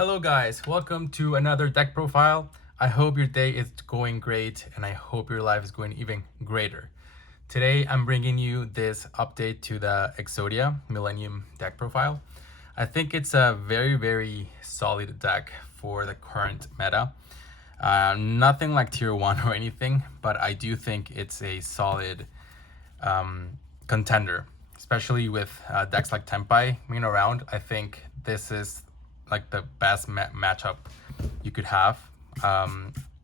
Hello guys, welcome to another deck profile. I hope your day is going great and I hope your life is going even greater. Today I'm bringing you this update to the Exodia Millennium deck profile. I think it's a very solid deck for the current meta. Nothing like tier 1 or anything, but I do think it's a solid contender, especially with decks like Tempai being around. I think this is like the best matchup you could have. I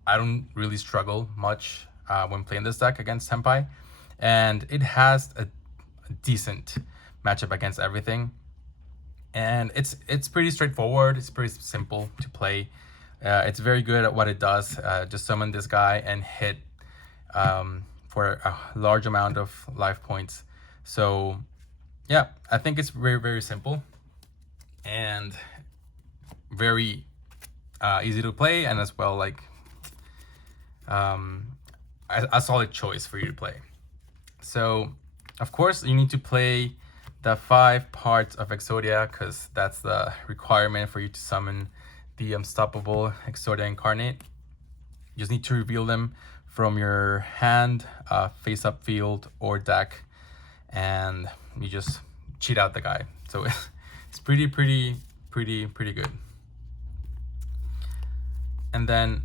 don't really struggle much when playing this deck against Tempai, and it has a decent matchup against everything. And it's pretty straightforward. It's pretty simple to play. It's very good at what it does. Just summon this guy and hit for a large amount of life points. So yeah, I think it's very simple and very easy to play, and as well like a solid choice for you to play. So of course you need to play the 5 parts of Exodia, because that's the requirement for you to summon the unstoppable Exodia incarnate. You just need to reveal them from your hand, face up field, or deck, and you just cheat out the guy. So it's pretty good. And then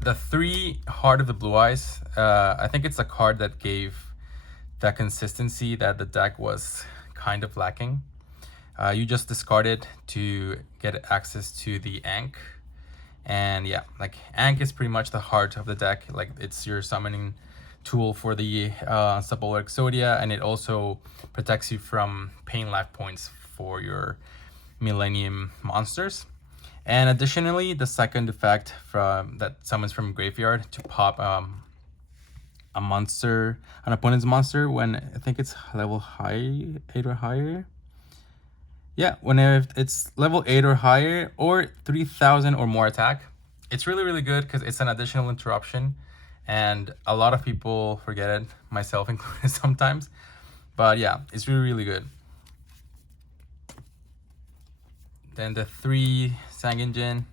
the 3 Heart of the Blue Eyes, I think it's a card that gave that consistency that the deck was kind of lacking. You just discard it to get access to the Ankh. And yeah, like Ankh is pretty much the heart of the deck. Like it's your summoning tool for the unstoppable Exodia, and it also protects you from paying life points for your Millennium monsters. And additionally, the second effect from that summons from graveyard to pop a monster, an opponent's monster, when I think it's level 8 or higher. Yeah, whenever it's level 8 or higher, or 3000 or more attack. It's really good because it's an additional interruption, and a lot of people forget it, myself included sometimes. But yeah, it's really good. Then the 3 Sanginjin.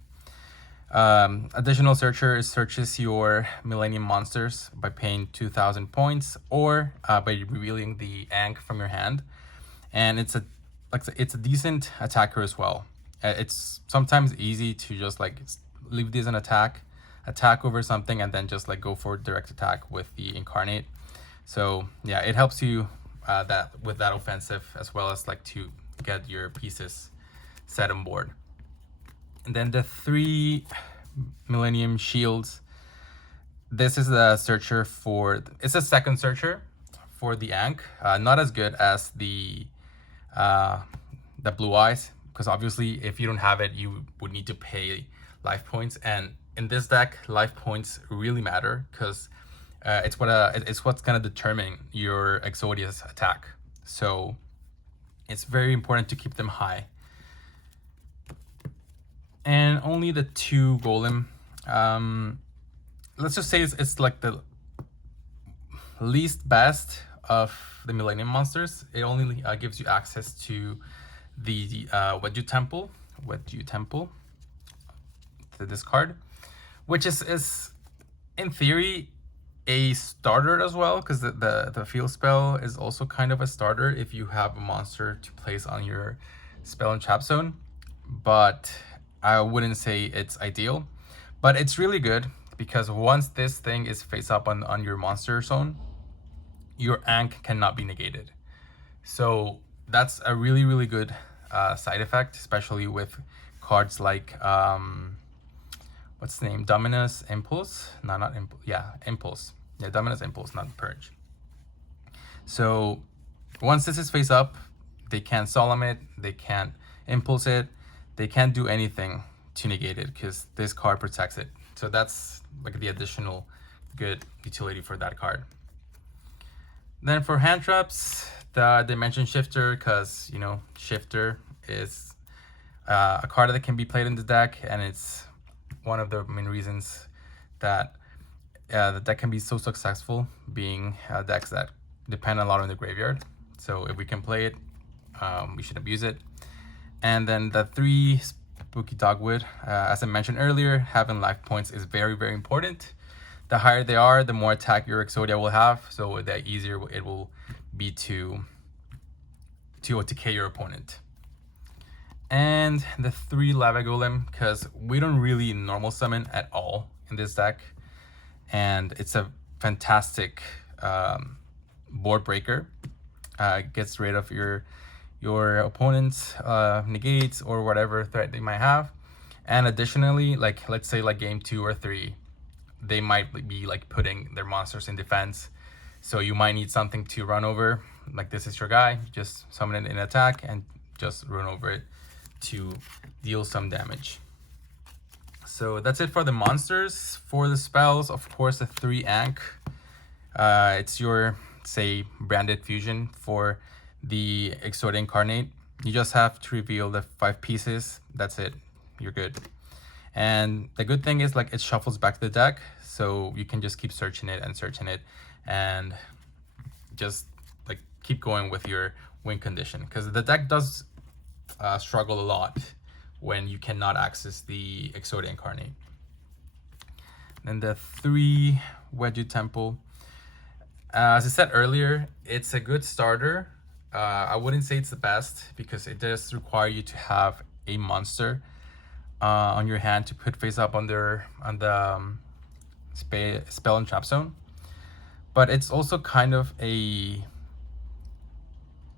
Additional searcher searches your Millennium monsters by paying 2000 points, or by revealing the Ankh from your hand. And it's a decent attacker as well. It's sometimes easy to just like leave this an attack over something, and then just like go for direct attack with the incarnate. So yeah, it helps you with that offensive, as well as like to get your pieces set on board. And then the 3 Millennium Shields. This is the searcher for, it's a second searcher for the Ankh. Not as good as the Blue Eyes, because obviously if you don't have it, you would need to pay life points. And in this deck, life points really matter, because it's what's gonna determine your Exodia's attack. So it's very important to keep them high. And only the 2 Golem. Let's just say it's like the least best of the Millennium monsters. It only gives you access to the Wedju Temple, to this card, which is in theory a starter as well, because the field spell is also kind of a starter if you have a monster to place on your spell and trap zone. But I wouldn't say it's ideal, but it's really good, because once this thing is face up on your monster zone, your Ankh cannot be negated. So that's a really good side effect, especially with cards like what's the name, Dominus Impulse. No, not Impulse. Yeah, Impulse. Yeah, Dominus Impulse, not Purge. So once this is face up, they can't solemn it, they can't impulse it, they can't do anything to negate it, because this card protects it. So that's like the additional good utility for that card. Then for hand traps, the Dimension Shifter, because you know Shifter is a card that can be played in the deck, and it's one of the main reasons that the deck can be so successful, being decks that depend a lot on the graveyard. So if we can play it, we should abuse it. And then the 3 Spooky Dogwood. As I mentioned earlier, having life points is very, very important. The higher they are, the more attack your Exodia will have, so the easier it will be to OTK your opponent. And the 3 Lava Golem, because we don't really normal summon at all in this deck, and it's a fantastic board breaker. Gets rid of your opponent's negates or whatever threat they might have. And additionally, like let's say like game 2 or 3, they might be like putting their monsters in defense, so you might need something to run over. Like this is your guy, just summon it in attack and just run over it to deal some damage. So that's it for the monsters. For the spells, of course, the 3 Ankh. It's your, say, branded fusion for the Exodia Incarnate. You just have to reveal the 5 pieces. That's it. You're good. And the good thing is like it shuffles back to the deck, so you can just keep searching it and just like keep going with your win condition, because the deck does struggle a lot when you cannot access the Exodia Incarnate. Then the 3 Wedgie Temple. As I said earlier, it's a good starter. I wouldn't say it's the best, because it does require you to have a monster on your hand to put face up on the spell and trap zone. But it's also kind of a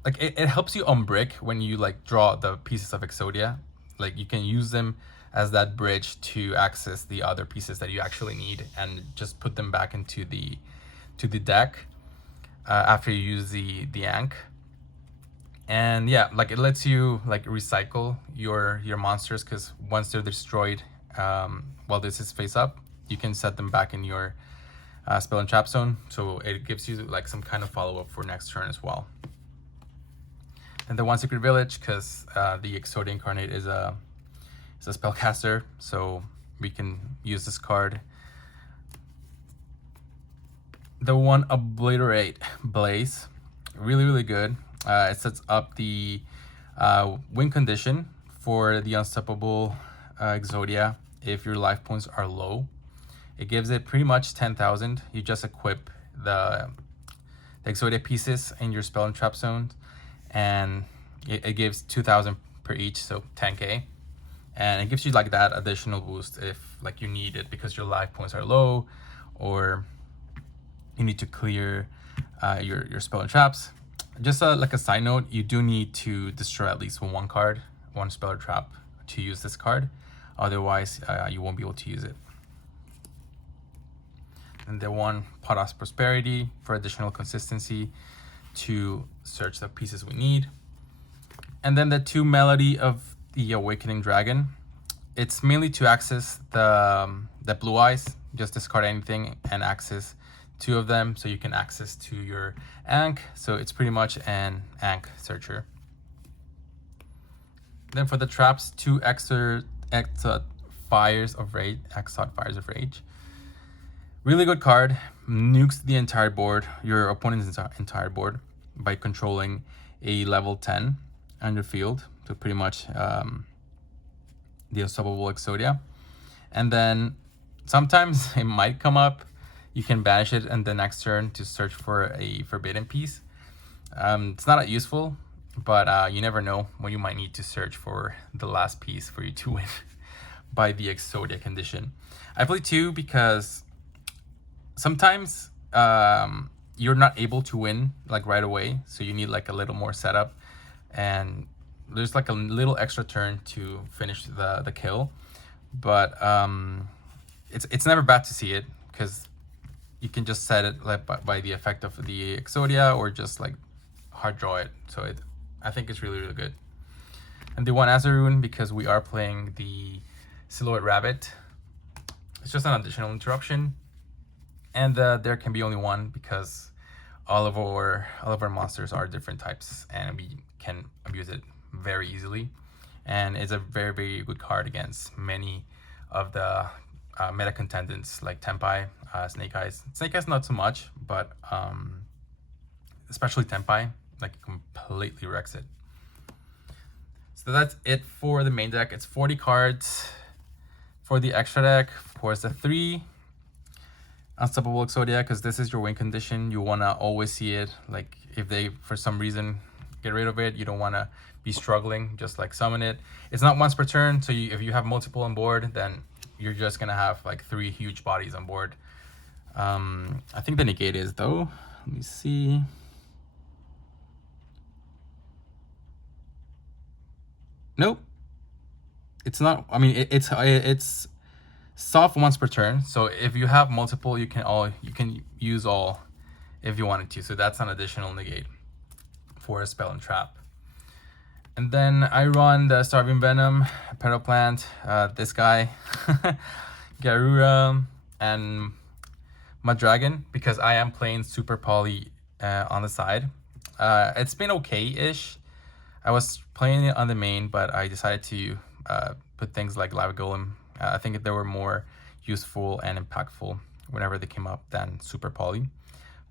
like it helps you on brick when you like draw the pieces of Exodia. Like you can use them as that bridge to access the other pieces that you actually need, and just put them back into the deck after you use the Ankh. And yeah, like it lets you like recycle your monsters, because once they're destroyed while this is face up, you can set them back in your spell and trap zone, so it gives you like some kind of follow-up for next turn as well. And the 1 Secret Village, because the Exodia Incarnate is a spellcaster, so we can use this card. The 1 Obliterate Blaze, really good. It sets up the win condition for the Unstoppable Exodia if your life points are low. It gives it pretty much 10,000. You just equip the Exodia pieces in your spell and trap zone, and it gives 2,000 per each, so 10k. And it gives you like that additional boost if like you need it because your life points are low, or you need to clear your spell and traps. Just like a side note, you do need to destroy at least one card, one spell or trap, to use this card. Otherwise, you won't be able to use it. And the 1 Potos Prosperity for additional consistency to search the pieces we need. And then the 2 Melody of the Awakening Dragon. It's mainly to access the blue eyes. Just discard anything and access 2 of them, so you can access to your Ankh. So it's pretty much an Ankh searcher. Then for the traps, 2 Exod Fires of Rage. Really good card. Nukes the entire board, your opponent's entire board, by controlling a level 10 on your field. So pretty much the Unstoppable Exodia. And then sometimes it might come up. You can banish it in the next turn to search for a forbidden piece. It's not that useful, but you never know when you might need to search for the last piece for you to win by the Exodia condition. I play 2 because sometimes you're not able to win like right away, so you need like a little more setup, and there's like a little extra turn to finish the kill. But it's never bad to see it, because you can just set it like by the effect of the Exodia, or just like hard draw it. So I think it's really good. And the 1 Azaroon, because we are playing the Silhouette Rabbit. It's just an additional interruption, and there can be only 1, because all of our monsters are different types, and we can abuse it very easily. And it's a very good card against many of the meta contendants like Tenpai, Snake Eyes. Snake Eyes not so much, but especially Tenpai, like completely wrecks it. So that's it for the main deck. It's 40 cards. For the extra deck, of course, the 3 Unstoppable Exodia, because this is your win condition. You want to always see it. Like, if they, for some reason, get rid of it, you don't want to be struggling, just like summon it. It's not once per turn, so if you have multiple on board, then you're just going to have like 3 huge bodies on board. I think the negate is, though. Let me see. Nope. It's not. I mean, it's soft once per turn. So if you have multiple, you can use all if you wanted to. So that's an additional negate for a spell and trap. And then I run the Starving Venom, Petal Plant, this guy, Garura, and Madragon, because I am playing Super Poly on the side. It's been okay-ish. I was playing it on the main, but I decided to put things like Lava Golem. I think they were more useful and impactful whenever they came up than Super Poly.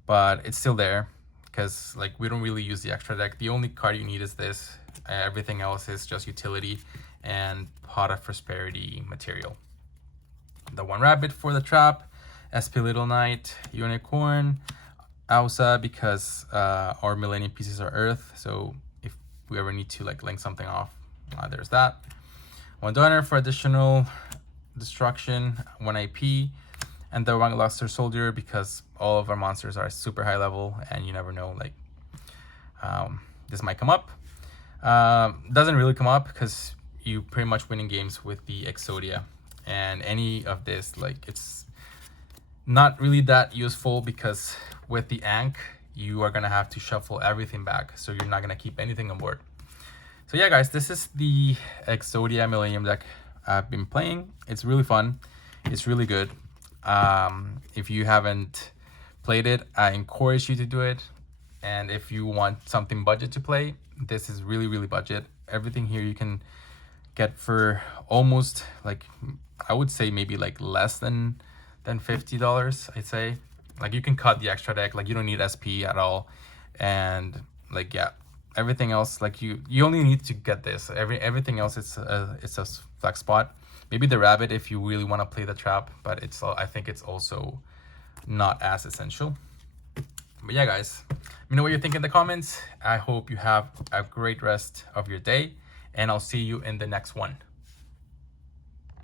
But it's still there, because like we don't really use the extra deck. The only card you need is this. Everything else is just utility and Pot of Prosperity material. The 1 rabbit for the trap, SP Little Knight, Unicorn, Ausa, because our Millennium pieces are Earth, so if we ever need to like link something off, there's that. 1 donor for additional destruction, 1 IP, and the Wangluster Soldier, because all of our monsters are super high level and you never know, like this might come up. Doesn't really come up because you pretty much winning games with the Exodia, and any of this, like, it's not really that useful because with the Ankh you are gonna have to shuffle everything back, so you're not gonna keep anything on board. So yeah, guys, this is the Exodia Millennium deck I've been playing. It's really fun. It's really good. If you haven't played it, I encourage you to do it. And if you want something budget to play, this is really, really budget. Everything here you can get for almost, like, I would say maybe like less than $50, I'd say. Like, you can cut the extra deck, like you don't need SP at all. And like, yeah, everything else, like you only need to get this. Everything else, it's a flex spot. Maybe the rabbit if you really want to play the trap, but I think it's also not as essential. But yeah, guys, let me know what you think in the comments. I hope you have a great rest of your day, and I'll see you in the next one.